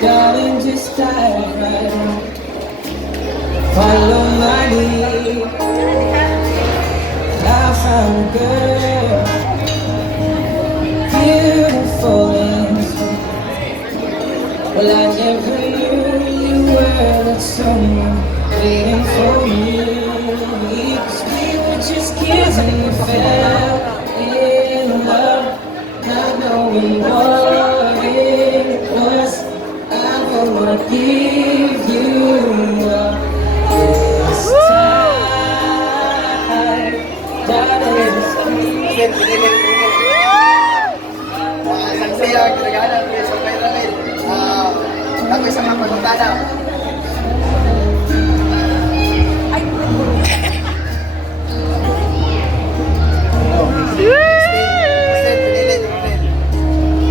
Darling, just dive right in. Follow my lead. I found a girl, beautiful and sweet. Well, I never knew you were that someone waiting for me. 'Cause we were just kids and we fell in love, not knowing what it was. I wanna give you up this time, darling. Saksi ang regalo sa Bernal. Kami sa mga pagkakala.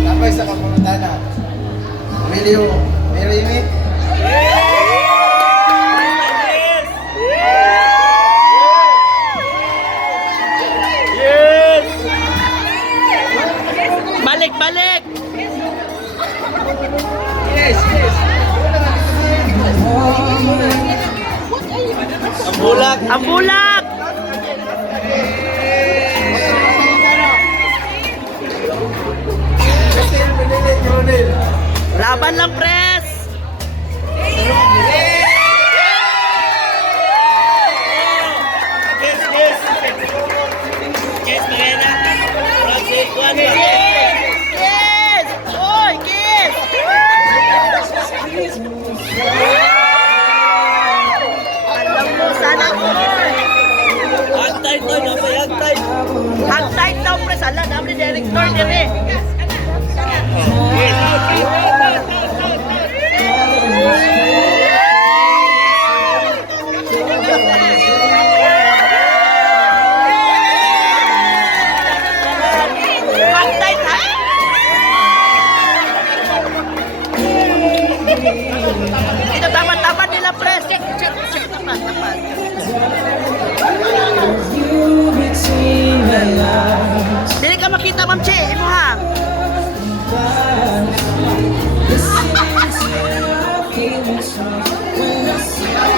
Kami sa kapagkakala. Will you marry me? Balik! Yes, yes. Ang bulak! Coronel. Laban lang, pres! Kiss! Oy, kiss! Alam mo, sana ko! Hag-tight to, napay hag-tight. Hag-tight daw, pres. Alam namin ni director din eh. Ito tapat-tapat nila, pres. Tapat. Dili ka makita, Ma'am Che. Imo ha.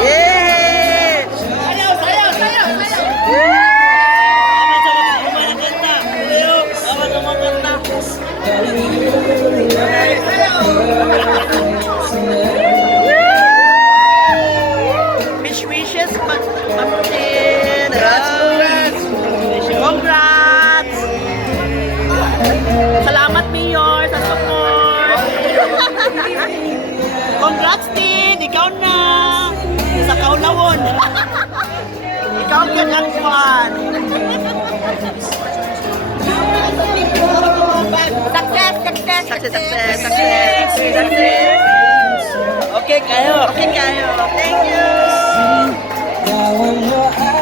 Yeah! Sayaw! Wishes, Martin. Congrats! Salamat, Mayor, sa support. Congrats, Tin! Ikaw na! Sa kaulawon. Ikaw ka ng fan. Success. Okay kayo. Thank you. Now when your eyes